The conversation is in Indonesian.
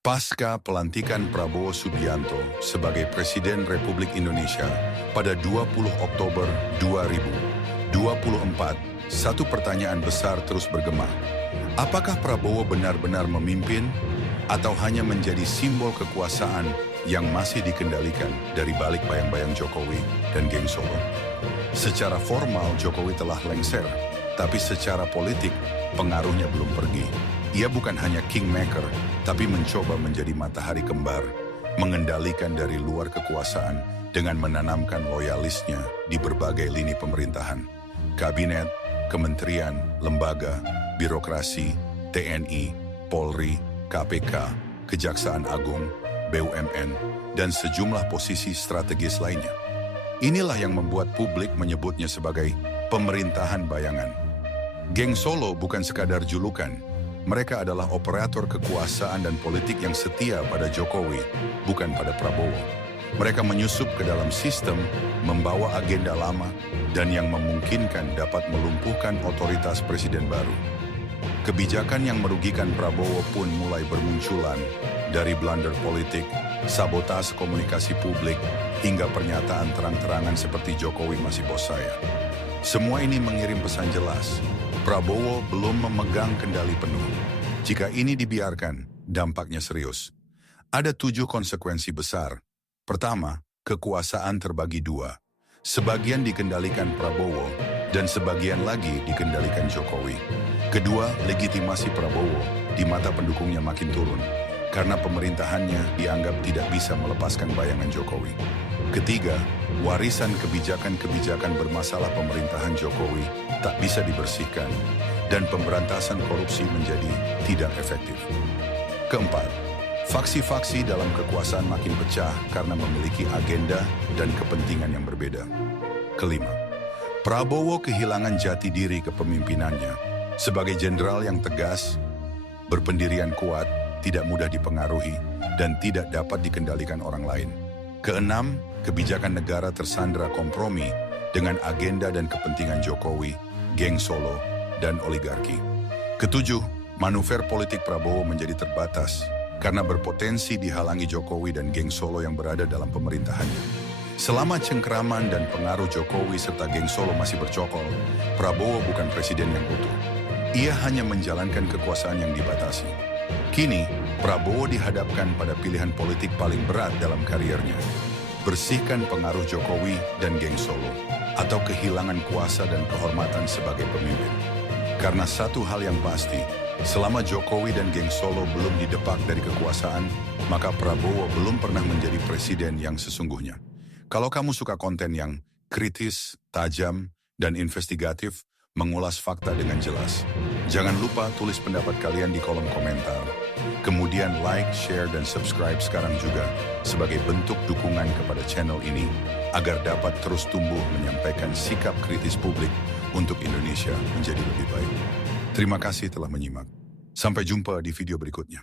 Pasca pelantikan Prabowo Subianto sebagai Presiden Republik Indonesia pada 20 Oktober 2024, satu pertanyaan besar terus bergema. Apakah Prabowo benar-benar memimpin atau hanya menjadi simbol kekuasaan yang masih dikendalikan dari balik bayang-bayang Jokowi dan geng Solo? Secara formal Jokowi telah lengser, tapi secara politik pengaruhnya belum pergi. Ia bukan hanya kingmaker, tapi mencoba menjadi matahari kembar, mengendalikan dari luar kekuasaan dengan menanamkan loyalisnya di berbagai lini pemerintahan. Kabinet, kementerian, lembaga, birokrasi, TNI, Polri, KPK, Kejaksaan Agung, BUMN, dan sejumlah posisi strategis lainnya. Inilah yang membuat publik menyebutnya sebagai pemerintahan bayangan. Geng Solo bukan sekadar julukan. Mereka adalah operator kekuasaan dan politik yang setia pada Jokowi, bukan pada Prabowo. Mereka menyusup ke dalam sistem, membawa agenda lama, dan yang memungkinkan dapat melumpuhkan otoritas presiden baru. Kebijakan yang merugikan Prabowo pun mulai bermunculan, dari blunder politik, sabotase komunikasi publik, hingga pernyataan terang-terangan seperti Jokowi masih bos saya. Semua ini mengirim pesan jelas. Prabowo belum memegang kendali penuh. Jika ini dibiarkan, dampaknya serius. Ada 7 konsekuensi besar. Pertama, kekuasaan terbagi 2. Sebagian dikendalikan Prabowo, dan sebagian lagi dikendalikan Jokowi. Kedua, legitimasi Prabowo di mata pendukungnya makin turun, karena pemerintahannya dianggap tidak bisa melepaskan bayangan Jokowi. Ketiga, warisan kebijakan-kebijakan bermasalah pemerintahan Jokowi tak bisa dibersihkan, dan pemberantasan korupsi menjadi tidak efektif. Keempat, faksi-faksi dalam kekuasaan makin pecah karena memiliki agenda dan kepentingan yang berbeda. Kelima, Prabowo kehilangan jati diri kepemimpinannya sebagai jenderal yang tegas, berpendirian kuat, tidak mudah dipengaruhi, dan tidak dapat dikendalikan orang lain. Keenam, kebijakan negara tersandra kompromi dengan agenda dan kepentingan Jokowi, geng Solo, dan oligarki. Ketujuh, manuver politik Prabowo menjadi terbatas karena berpotensi dihalangi Jokowi dan geng Solo yang berada dalam pemerintahannya. Selama cengkraman dan pengaruh Jokowi serta geng Solo masih bercokol, Prabowo bukan presiden yang utuh. Ia hanya menjalankan kekuasaan yang dibatasi. Kini, Prabowo dihadapkan pada pilihan politik paling berat dalam kariernya. Bersihkan pengaruh Jokowi dan geng Solo, atau kehilangan kuasa dan kehormatan sebagai pemimpin. Karena satu hal yang pasti, selama Jokowi dan geng Solo belum didepak dari kekuasaan, maka Prabowo belum pernah menjadi presiden yang sesungguhnya. Kalau kamu suka konten yang kritis, tajam, dan investigatif, mengulas fakta dengan jelas, jangan lupa tulis pendapat kalian di kolom komentar. Kemudian like, share, dan subscribe sekarang juga sebagai bentuk dukungan kepada channel ini agar dapat terus tumbuh menyampaikan sikap kritis publik untuk Indonesia menjadi lebih baik. Terima kasih telah menyimak. Sampai jumpa di video berikutnya.